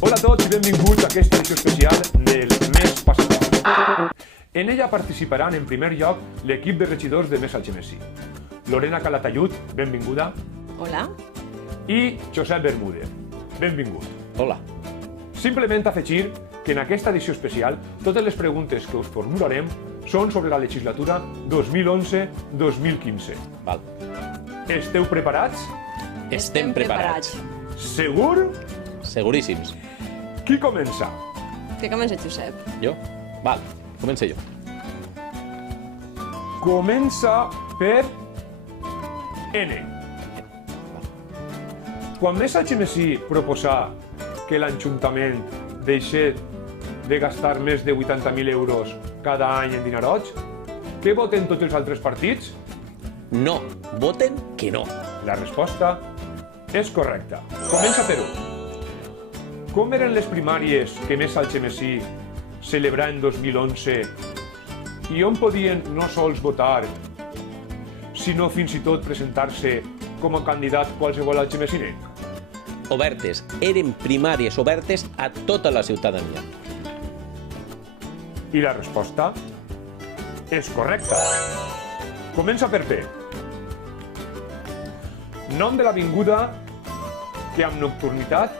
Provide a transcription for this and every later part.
Hola a tots i benvinguts a aquesta edició especial del mes passat. En ella participaran en primer lloc l'equip de regidors de Més Algemesí. Lorena Calatayud, benvinguda. Hola. I Josep Bermúdez, benvingut. Hola. Simplement afegir que en aquesta edició especial totes les preguntes que us formularem són sobre la legislatura 2011-2015. Val. Esteu preparats? Estem preparats. Segur? Seguríssims. Qui comença? Que comença Josep. Jo? Val, començo jo. Comença per N. Quan Més Algemesí proposà que l'Ajuntament deixés de gastar més de 80.000 euros cada any en dinaroig, què voten tots els altres partits? No, voten que no. La resposta és correcta. Comença per un. Com eren les primàries que Més Algemesí celebrà en 2011 i on podien no sols votar, sinó fins i tot presentar-se com a candidat qualsevol algemesinenc? Obertes. Eren primàries obertes a tota la ciutadania. I la resposta és correcta. Comença per P. Nom de l'avinguda que amb nocturnitat,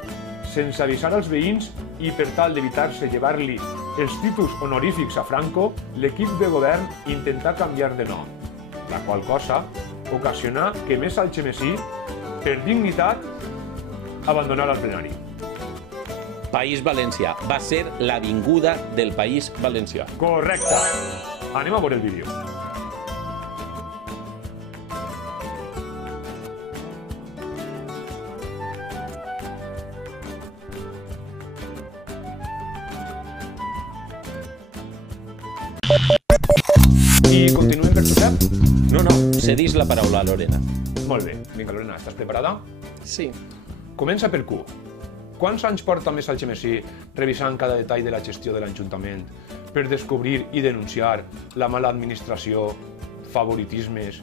sense avisar als veïns i per tal d'evitar-se llevar-li els títols honorífics a Franco, l'equip de govern intentà canviar de nom, la qual cosa ocasionà que Més Algemesí, per dignitat, abandonara el plenari. País Valencià. Va ser l'avinguda del País Valencià. Correcte. Anem a veure el vídeo. I continuem per Josep? No, cedís la paraula a Lorena. Molt bé. Vinga, Lorena, estàs preparada? Sí. Comença per Q. Quants anys porta Més Algemesí revisant cada detall de la gestió de l'Ajuntament per descobrir i denunciar la mala administració, favoritismes,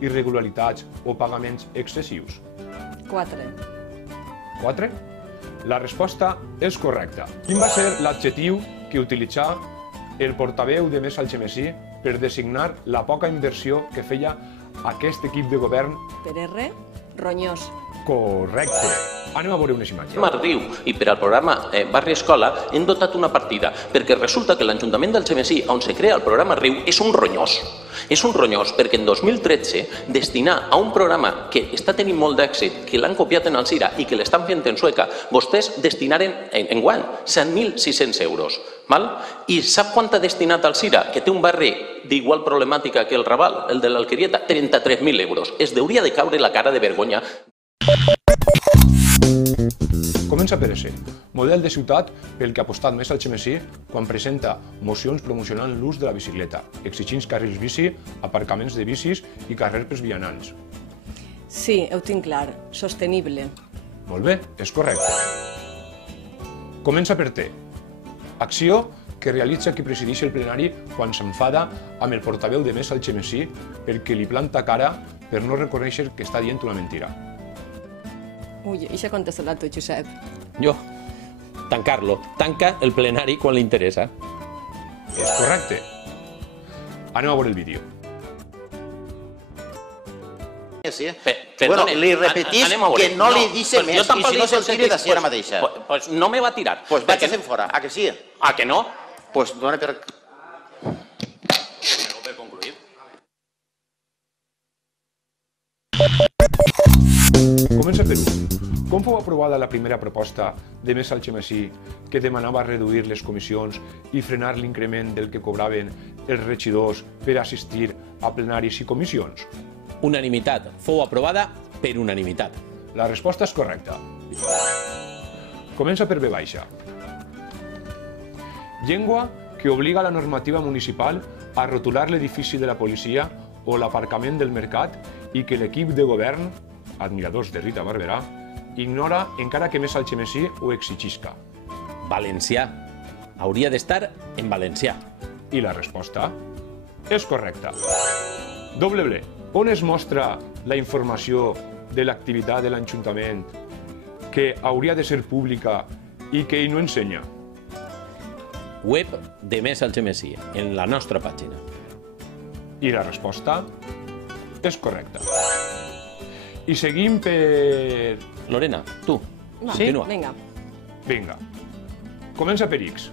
irregularitats o pagaments excessius? 4. 4? La resposta és correcta. Quin va ser l'adjectiu que utilitzà el portaveu de Més Algemesí per designar la poca inversió que feia aquest equip de govern? Per R, ronyós. Correcte. Anem a veure unes imatges. Al Riu i per al programa Barri Escola hem dotat una partida perquè resulta que l'Ajuntament d'Algemesí, on se crea el programa Riu, és un ronyós. És un ronyós perquè en 2013 destinar a un programa que està tenint molt d'èxit, que l'han copiat en Alzira i que l'estan fent en Sueca, vostès destinaren enguany 100.600 euros. I sap quant ha destinat Alzira, que té un barri d'igual problemàtica que el Raval, el de l'Alquerieta? 33.000 euros. Es deuria de caure la cara de vergonya. Comença per S. Model de ciutat pel que ha apostat Més Algemesí quan presenta mocions promocionant l'ús de la bicicleta, exigint carrils bici, aparcaments de bicis i carrers pels vianants. Sí, ho tinc clar. Sostenible. Molt bé, és correcte. Comença per T. Acció que realitza qui presideix el plenari quan s'enfada amb el portaveu de Més Algemesí perquè li planta cara per no reconèixer que està dient una mentira. Ui, això contesta-la tu, Josep. Jo. Tancar-lo. Tanca el plenari quan li interessa. És correcte. Anem a veure el vídeo. Sí. Perdone, Bueno, li repetís que no li dice més i si no se'l tire d'ací ara mateixa. Pues no me va a tirar. Pues vaig en fora, a que sí? A que no? Pues dona per... Per concluir. Comença per un. Com fou aprovada la primera proposta de Més Algemesí que demanava reduir les comissions i frenar l'increment del que cobraven els regidors per assistir a plenaris i comissions? Unanimitat. Fou aprovada per unanimitat. La resposta és correcta. Comença per B baixa. Llengua que obliga la normativa municipal a rotular l'edifici de la policia o l'aparcament del mercat i que l'equip de govern, admiradors de Rita Barberà, ignora encara que Més Algemesí ho exigisca. Valencià. Hauria d'estar en valencià. I la resposta és correcta. Doble B. On es mostra la informació de l'activitat de l'Ajuntament que hauria de ser pública i que ell no ensenya? Web de Més Algemesí, en la nostra pàgina. I la resposta és correcta. I seguim per... Lorena, tu, Va, continua. vinga. Vinga. Comença per X.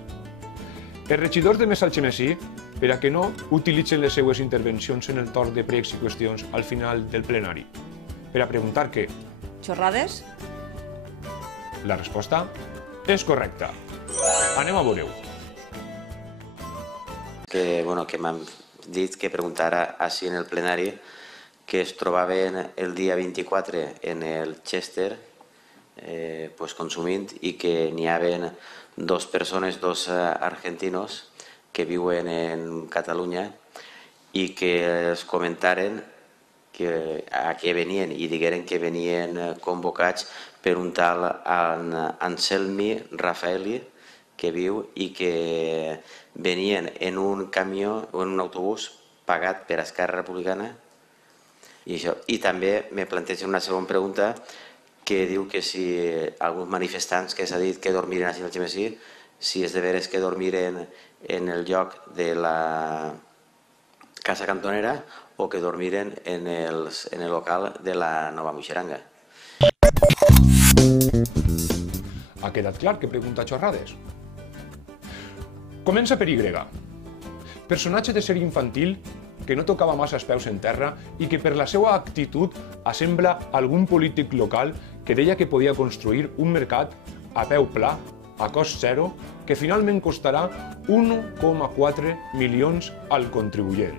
Els regidors de Més Algemesí, per a que no utilitzen les seues intervencions en el torn de pregs i qüestions al final del plenari, per a preguntar què? Xorrades? La resposta és correcta. Anem a veure-ho. Que m'han dit que preguntara així en el plenari que es trobaven el dia 24 en el Chester consumint i que n'hi havia dos persones, dos argentinos que viuen en Catalunya i que es comentaren a què venien i digueren que venien convocats per un tal Anselmi Rafaeli que viu i que venien en un camió o en un autobús pagat per Esquerra Republicana i això. I també me plantegen una segona pregunta que diu que si alguns manifestants que s'ha dit que dormiren a Algemesí, si és de veres que dormiren en el lloc de la Casa Cantonera o que dormiren en el local de la Nova Muixeranga. Ha quedat clar que pregunta xorrades? Comença per Y. Personatge de sèrie infantil que no tocava massa els peus en terra i que per la seva actitud assembla algun polític local que deia que podia construir un mercat a peu pla, a cost zero, que finalment costarà 1,4 milions al contribuent.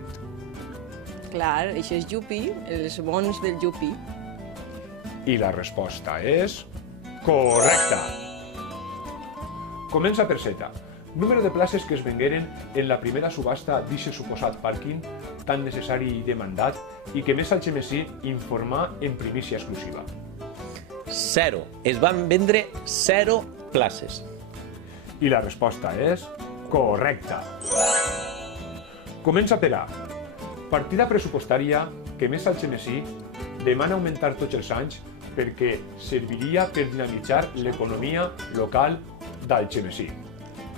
Clar, això és Yupi, els bons del Yupi. I la resposta és correcta. Comença per Z. Número de places que es vengueren en la primera subhasta d'eixe suposat pàrquing, tan necessari i demandat, i que Més Algemesí informà en primícia exclusiva. 0. Es van vendre 0 places. I la resposta és correcta. Comença per A. Partida pressupostària que Més Algemesí demana augmentar tots els anys perquè serviria per dinamitzar l'economia local d'Algemesí.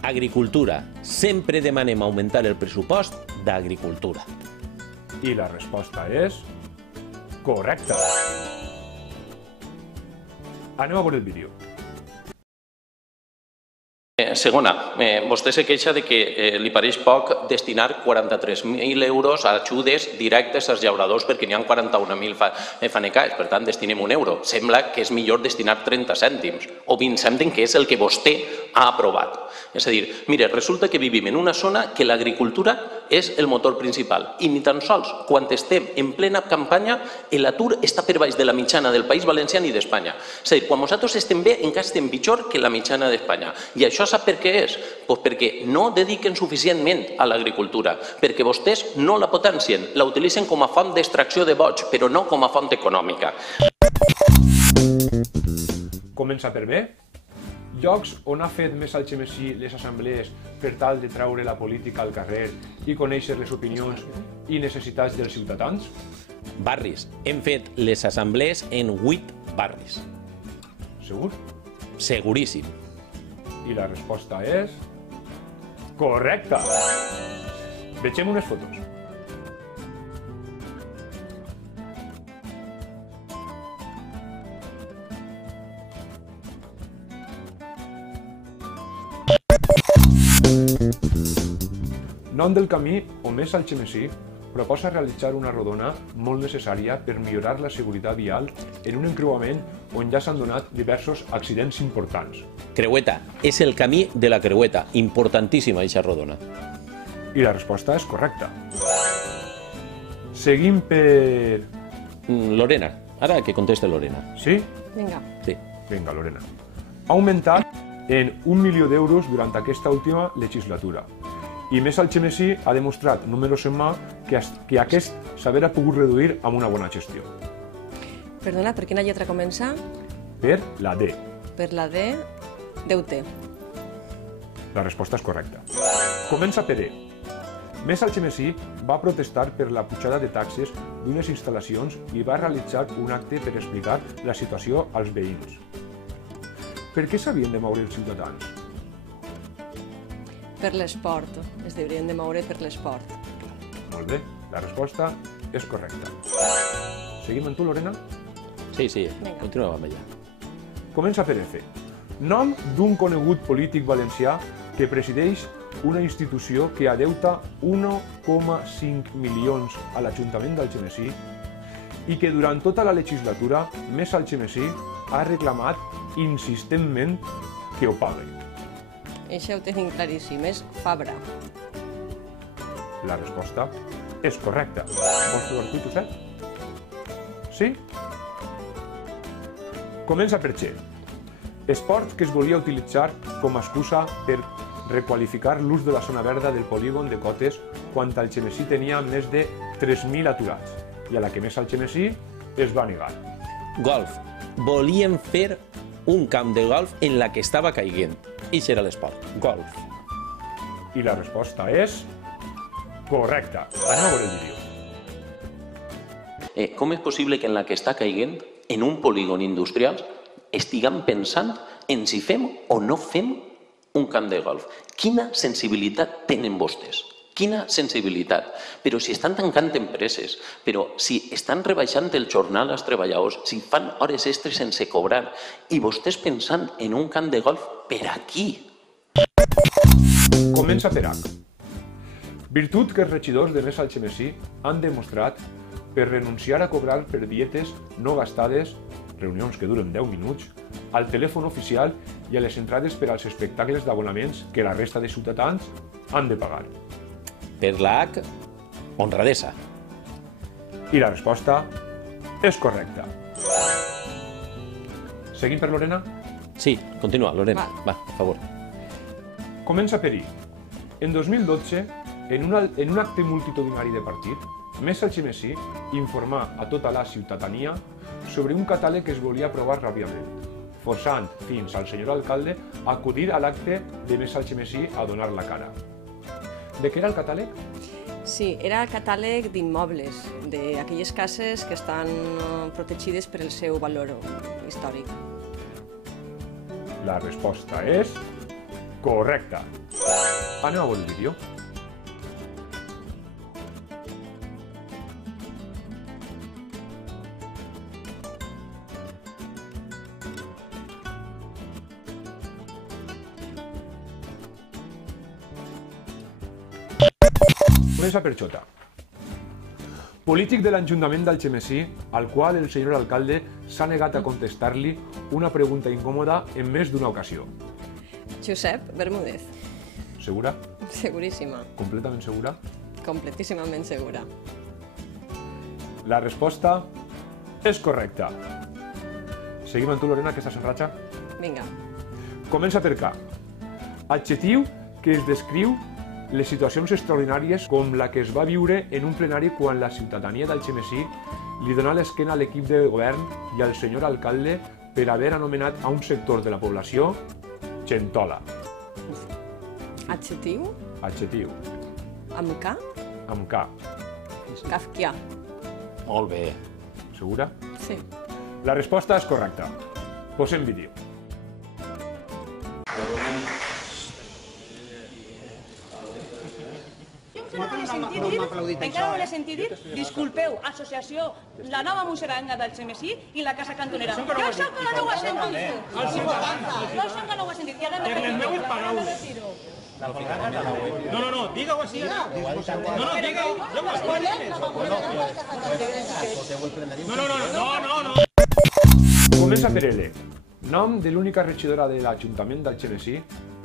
Agricultura. Sempre demanem augmentar el pressupost d'agricultura. I la resposta és correcta. Anem a veure el vídeo. Segona, vostè se queixa de que li pareix poc destinar 43.000 euros a ajudes directes als llauradors perquè n'hi ha 41.000 fanecars, per tant destinem €1. Sembla que és millor destinar 30 cèntims o 20 cèntims, que és el que vostè ha aprovat. És a dir, mire, resulta que vivim en una zona que l'agricultura és el motor principal i ni tan sols quan estem en plena campanya l'atur està per baix de la mitjana del País Valencià ni d'Espanya. És a dir, quan nosaltres estem bé encara estem pitjor que la mitjana d'Espanya. I això sap per què és? Doncs perquè no dediquen suficientment a l'agricultura, perquè vostès no la potencien, la utilitzen com a font d'extracció de boig, però no com a font econòmica. Comença per B. Llocs on ha fet Més Algemesí les assemblees per tal de treure la política al carrer i conèixer les opinions i necessitats dels ciutadans? Barris. Hem fet les assemblees en 8 barris. Segur? Seguríssim. I la resposta és correcta. Vegem unes fotos. Nom del camí o Més Algemesí proposa realitzar una rodona molt necessària per millorar la seguretat vial en un encreuament on ja s'han donat diversos accidents importants. Creueta. És el camí de la Creueta. Importantíssima aquesta rodona. I la resposta és correcta. Seguim per... Lorena. Ara que conteste Lorena. Sí? Vinga. Sí. Vinga, Lorena. Ha augmentat en 1 milió d'euros durant aquesta última legislatura. I Més Algemesí ha demostrat, números en mà, que aquest s'haurà pogut reduir amb una bona gestió. Perdona, per quina lletra comença? Per la D. Per la D, deute. La resposta és correcta. Comença per E. Més Algemesí va protestar per la pujada de taxes d'unes instal·lacions i va realitzar un acte per explicar la situació als veïns. Per què s'havien de moure els ciutadans? Per l'esport. Es deurien de moure per l'esport. Molt bé, la resposta és correcta. Seguim amb tu, Lorena? Sí, continuem amb ella. Comença per F. Nom d'un conegut polític valencià que presideix una institució que adeuta 1,5 milions a l'Ajuntament d'Algemesí i que durant tota la legislatura Més Algemesí ha reclamat insistentment que ho pagui. Això ho tenim claríssim, és Fabra. La resposta és correcta. Vols provar tu, Josep? Sí? Comença per G. Esport que es volia utilitzar com a excusa per requalificar l'ús de la zona verda del polígon de Cotes quan Algemesí tenia més de 3.000 aturats i a la que Més Algemesí es va negar. Golf. Volien fer un camp de golf en la que estava caiguent. I era l'esport. Golf. I la resposta és correcta. Anem a veure el vídeo. Com és possible que en la que està caiguent, en un polígon industrial, estiguem pensant en si fem o no fem un camp de golf? Quina sensibilitat tenen vostès? Quina sensibilitat? Però si estan tancant empreses, però si estan rebaixant el jornal als treballadors, si fan hores extres sense cobrar, i vostès pensant en un camp de golf per aquí? Comença per H. Virtut que els regidors de Més Algemesí han demostrat per renunciar a cobrar per dietes no gastades, reunions que duren 10 minuts, al telèfon oficial i a les entrades per als espectacles d'abonaments que la resta de ciutadans han de pagar. Per la H, honradesa. I la resposta és correcta. Seguim per Lorena? Sí, continua, Lorena. Va, per favor. Comença per I. En 2012, en un acte multitudinari de partit, Més Algemesí informà a tota la ciutadania sobre un catàleg que es volia aprovar ràpidament, forçant fins al senyor alcalde a acudir a l'acte de Més Algemesí a donar la cara. De què era el catàleg? Sí, era el catàleg d'immobles, d'aquelles cases que estan protegides per el seu valor històric. La resposta és correcta. Anem a veure el vídeo. Comença per J. Polític de l'Ajuntament d'Algemesí, al qual el senyor alcalde s'ha negat a contestar-li una pregunta incòmoda en més d'una ocasió. Josep Bermúdez. Segura? Seguríssima. Completament segura? Completíssimament segura. La resposta és correcta. Seguim amb tu, Lorena, que estàs en ratxa? Vinga. Comença per K. Adjectiu que es descriu les situacions extraordinàries com la que es va viure en un plenari quan la ciutadania d'Algemesí li donà l'esquena a l'equip de govern i al senyor alcalde per haver anomenat a un sector de la població gentola. Adjectiu? Adjectiu. Amb K? Amb K. Kafkià. Molt bé. Segura? Sí. La resposta és correcta. Posem vídeo. Encara no l'he sentit dir, disculpeu, associació, la nova musseranga d'Algemesí i la casa cantonera. Jo això encara no ho he sentit. Jo això encara no ho he sentit. Per les meves paraules. No, digue-ho així. No, digue-ho. No. Comença per L. Nom de l'única regidora de l'Ajuntament d'Algemesí,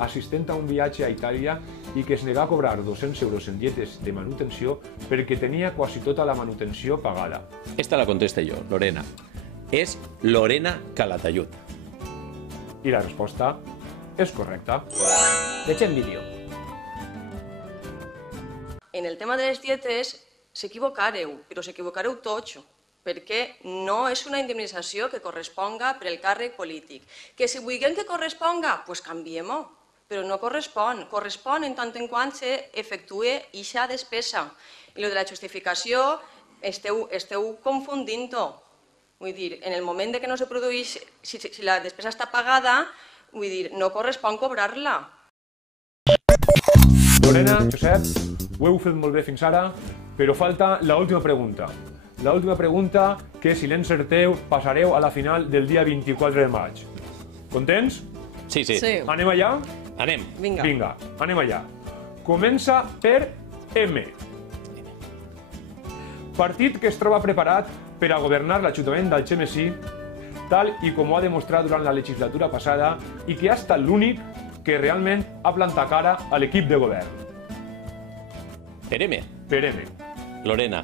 assistent a un viatge a Itàlia i que es negà a cobrar 200 euros en dietes de manutenció perquè tenia quasi tota la manutenció pagada. Esta la contesta jo, Lorena. És Lorena Calatayud. I la resposta és correcta. Vegem vídeo. En el tema de les dietes s'equivocareu, però s'equivocareu tots, perquè no és una indemnització que corresponga per el càrrec polític. Que si vulguem que corresponga, doncs canviem-ho, però no correspon. Correspon en tant en quant s'efectue eixa despesa. I el de la justificació esteu confundint-ho. Vull dir, en el moment que no se produeix, si la despesa està pagada, Vull dir, no correspon cobrar-la. Lorena, Josep, ho heu fet molt bé fins ara, però falta l'última pregunta. L'última pregunta que, si l'encerteu, passareu a la final del dia 24 de maig. Contents? Sí. Anem allà? Anem. Vinga, anem allà. Comença per M. Partit que es troba preparat per a governar l'Ajuntament d'Algemesí, tal i com ho ha demostrat durant la legislatura passada i que ha estat l'únic que realment ha plantat cara a l'equip de govern. Per M. Per M. Lorena,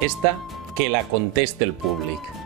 esta que la conteste el públic.